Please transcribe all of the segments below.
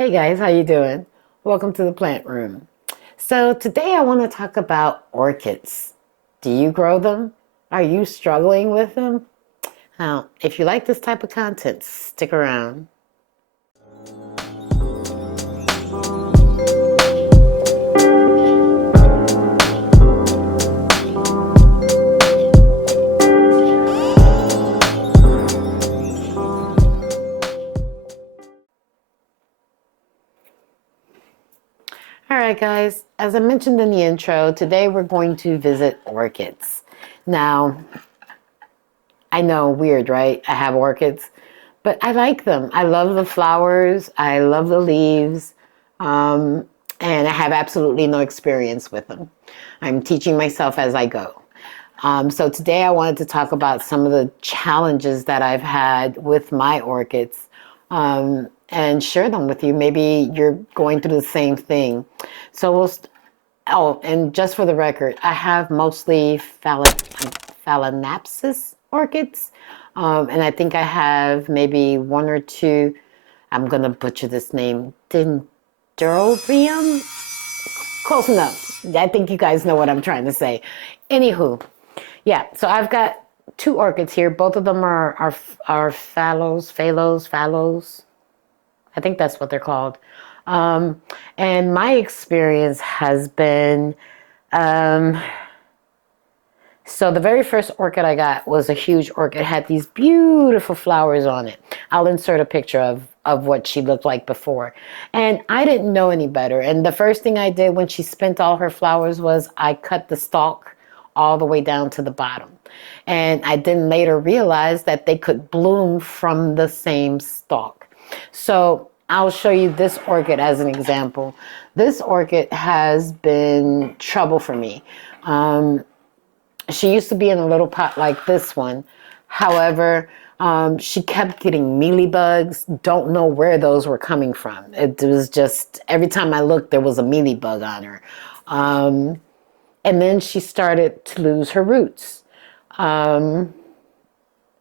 Hey guys, how you doing? Welcome to the plant room. So today I want to talk about orchids. Do you grow them? Are you struggling with them? Now, if you like this type of content, stick around. All right, guys, as I mentioned in the intro, today we're going to visit orchids. Now, I know, weird, right? I have orchids, but I like them. I love the flowers, I love the leaves, um, and I have absolutely no experience with them. I'm teaching myself as I go. So today I wanted to talk about some of the challenges that I've had with my orchids and share them with you. Maybe you're going through the same thing. So oh, and just for the record, I have mostly Phalaenopsis orchids. And I think I have maybe one or two, I'm going to butcher this name, Dendrobium? Close enough. I think you guys know what I'm trying to say. Anywho, yeah, so I've got two orchids here. Both of them are phalos. I think that's what they're called. Um, and my experience has been um, so the very first orchid I got was a huge orchid. It had these beautiful flowers on it. I'll insert a picture of what she looked like before. And I didn't know any better. And the first thing I did when she spent all her flowers was I cut the stalk all the way down to the bottom. And I then later realized that they could bloom from the same stalk. So I'll show you this orchid as an example. This orchid has been trouble for me. She used to be in a little pot like this one. However, she kept getting mealybugs. Don't know where those were coming from. It was just every time I looked, there was a mealybug on her. And then she started to lose her roots. And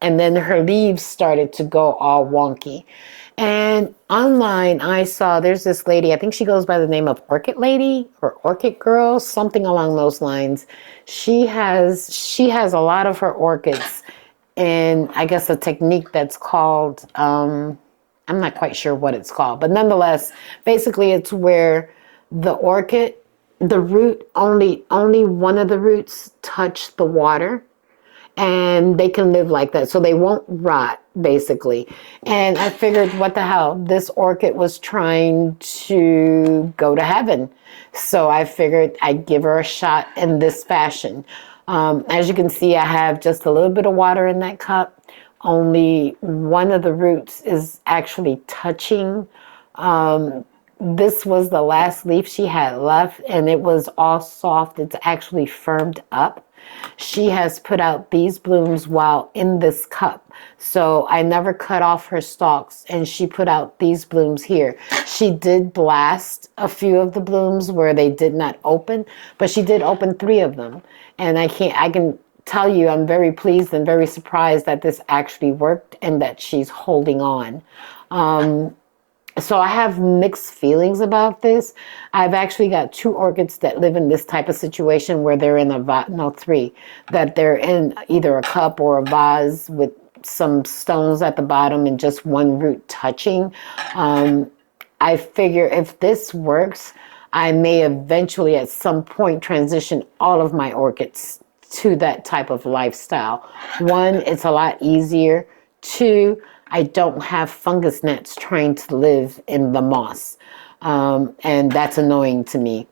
then her leaves started to go all wonky. And online, I saw there's this lady, I think she goes by the name of Orchid Lady or Orchid Girl, something along those lines. She has a lot of her orchids in, I guess, a technique that's called, I'm not quite sure what it's called, but nonetheless, basically it's where the orchid, the root, only one of the roots touch the water and they can live like that. So they won't rot, basically. And I figured, what the hell? This orchid was trying to go to heaven. So I figured I'd give her a shot in this fashion. As you can see, I have just a little bit of water in that cup. Only one of the roots is actually touching. This was the last leaf she had left, and it was all soft. It's actually firmed up. She has put out these blooms while in this cup. So I never cut off her stalks, and she put out these blooms here. She did blast a few of the blooms where they did not open, but she did open three of them. And I can tell you, I'm very pleased and very surprised that this actually worked and that she's holding on. So I have mixed feelings about this. I've actually got two orchids that live in this type of situation where they're in a vase, no, three, that they're in either a cup or a vase with some stones at the bottom and just one root touching. I figure if this works, I may eventually at some point transition all of my orchids to that type of lifestyle. One, it's a lot easier. Two, I don't have fungus gnats trying to live in the moss. And that's annoying to me.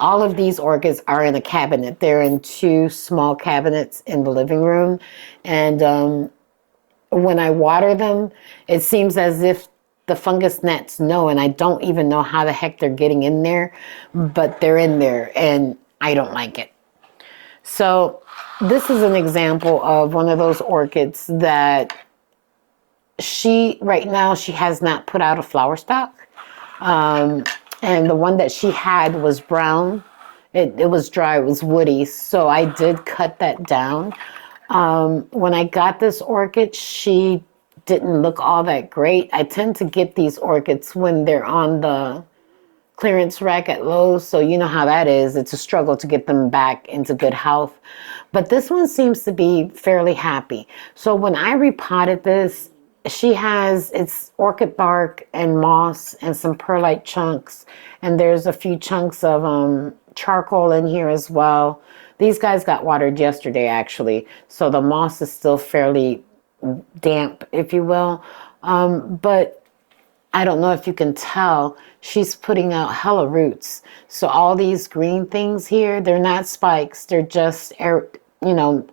All of these orchids are in a cabinet. They're in two small cabinets in the living room. And when I water them, it seems as if the fungus gnats know, and I don't even know how the heck they're getting in there, but they're in there, and I don't like it. So this is an example of one of those orchids that right now, she has not put out a flower stalk. And the one that she had was brown. It was dry, it was woody, so I did cut that down. When I got this orchid, she didn't look all that great. I tend to get these orchids when they're on the clearance rack at Lowe's, so you know how that is. It's a struggle to get them back into good health. But this one seems to be fairly happy. So when I repotted this, she has, it's orchid bark and moss and some perlite chunks, and there's a few chunks of charcoal in here as well. These guys got watered yesterday actually, so the moss is still fairly damp, if you will. But I don't know if you can tell, she's putting out hella roots. So all these green things here, they're not spikes. They're just,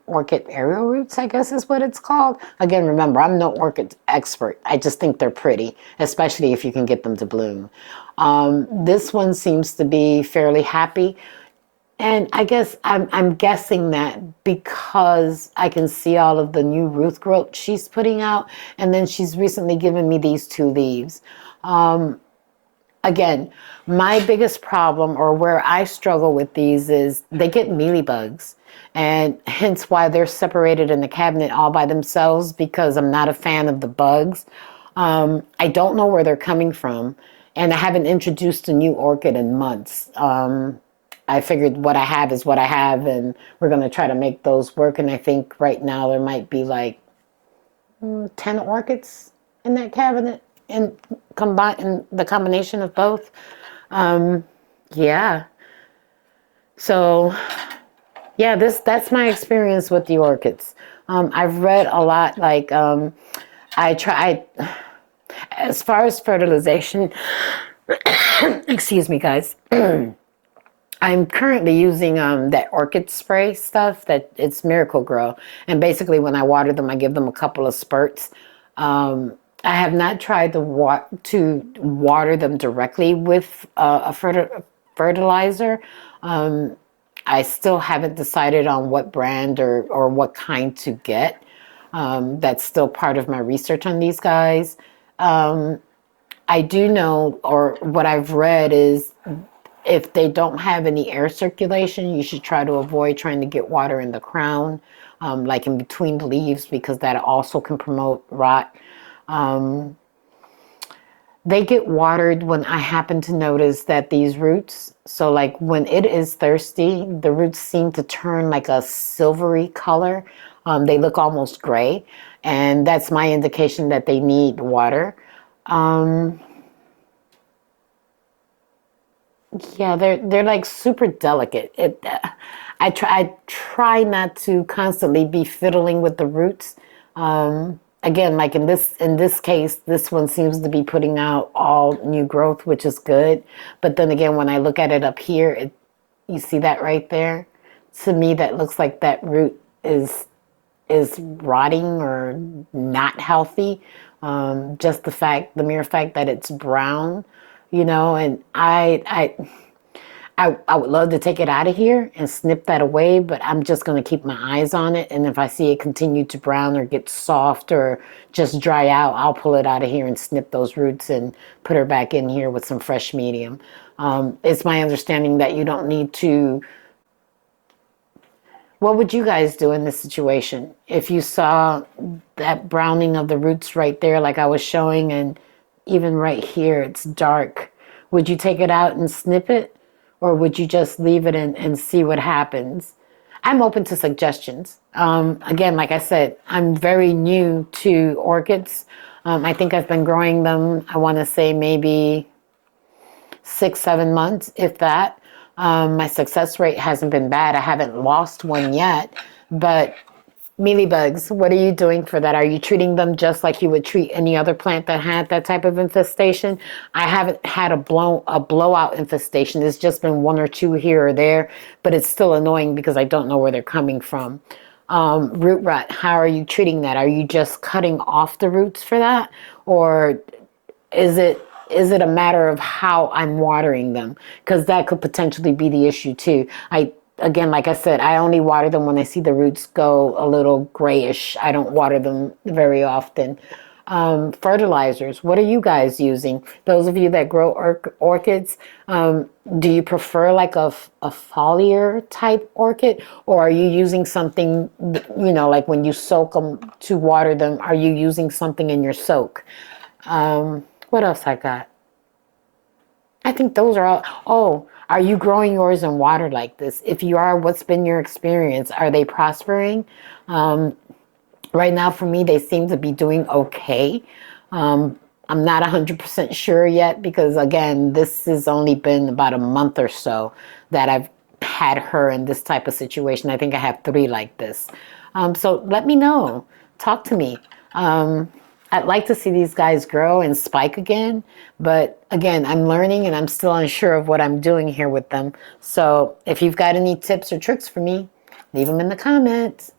orchid aerial roots, I guess is what it's called. Again, remember, I'm no orchid expert. I just think they're pretty, especially if you can get them to bloom. This one seems to be fairly happy. And I guess I'm guessing that because I can see all of the new root growth she's putting out, and then she's recently given me these 2 leaves. Again, my biggest problem, or where I struggle with these, is they get mealybugs, and hence why they're separated in the cabinet all by themselves, because I'm not a fan of the bugs. I don't know where they're coming from, and I haven't introduced a new orchid in months. I figured what I have is what I have, and we're going to try to make those work. And I think right now there might be like 10 orchids in that cabinet, and in the combination of both. Yeah. So, yeah, that's my experience with the orchids. I've read a lot, like as far as fertilization, excuse me, guys. I'm currently using that orchid spray stuff, that it's Miracle Grow. And basically when I water them, I give them a couple of spurts. I have not tried to water them directly with a fertilizer. I still haven't decided on what brand or what kind to get. That's still part of my research on these guys. I do know, or what I've read is, if they don't have any air circulation, you should try to avoid trying to get water in the crown, like in between the leaves, because that also can promote rot. They get watered when I happen to notice that these roots, so like when it is thirsty, the roots seem to turn like a silvery color. They look almost gray, and that's my indication that they need water. Yeah, they're like super delicate. I try not to constantly be fiddling with the roots. Again, like in this case, this one seems to be putting out all new growth, which is good. But then again, when I look at it up here, you see that right there? To me, that looks like that root is rotting or not healthy. Just the mere fact that it's brown, and I would love to take it out of here and snip that away, but I'm just going to keep my eyes on it. And if I see it continue to brown or get soft or just dry out, I'll pull it out of here and snip those roots and put her back in here with some fresh medium. It's my understanding that you don't need to. What would you guys do in this situation if you saw that browning of the roots right there, like I was showing, and even right here, it's dark? Would you take it out and snip it? Or would you just leave it and see what happens? I'm open to suggestions. Again, like I said, I'm very new to orchids. I think I've been growing them, I want to say maybe 6-7 months, if that. My success rate hasn't been bad. I haven't lost one yet, but mealybugs, what are you doing for that? Are you treating them just like you would treat any other plant that had that type of infestation? I haven't had a blowout infestation. It's just been 1 or 2 here or there, but it's still annoying because I don't know where they're coming from. Root rot, how are you treating that? Are you just cutting off the roots for that? Or is it a matter of how I'm watering them? Because that could potentially be the issue too. Again, like I said, I only water them when I see the roots go a little grayish. I don't water them very often. fertilizers. What are you guys using? Those of you that grow orchids, do you prefer like a foliar type orchid, or are you using something, like when you soak them to water them, are you using something in your soak? What else I got? I think those are all. Oh, are you growing yours in water like this? If you are, what's been your experience? Are they prospering? Right now, for me, they seem to be doing okay. I'm not 100% sure yet because, again, this has only been about a month or so that I've had her in this type of situation. I think I have 3 like this. So let me know. Talk to me. I'd like to see these guys grow and spike again, but again, I'm learning and I'm still unsure of what I'm doing here with them. So if you've got any tips or tricks for me, leave them in the comments.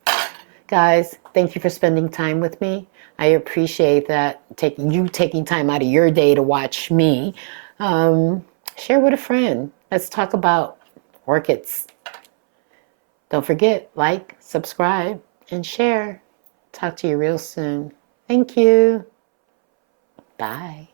Guys, thank you for spending time with me. I appreciate that, taking time out of your day to watch me. Share with a friend. Let's talk about orchids. Don't forget, like, subscribe, and share. Talk to you real soon. Thank you. Bye.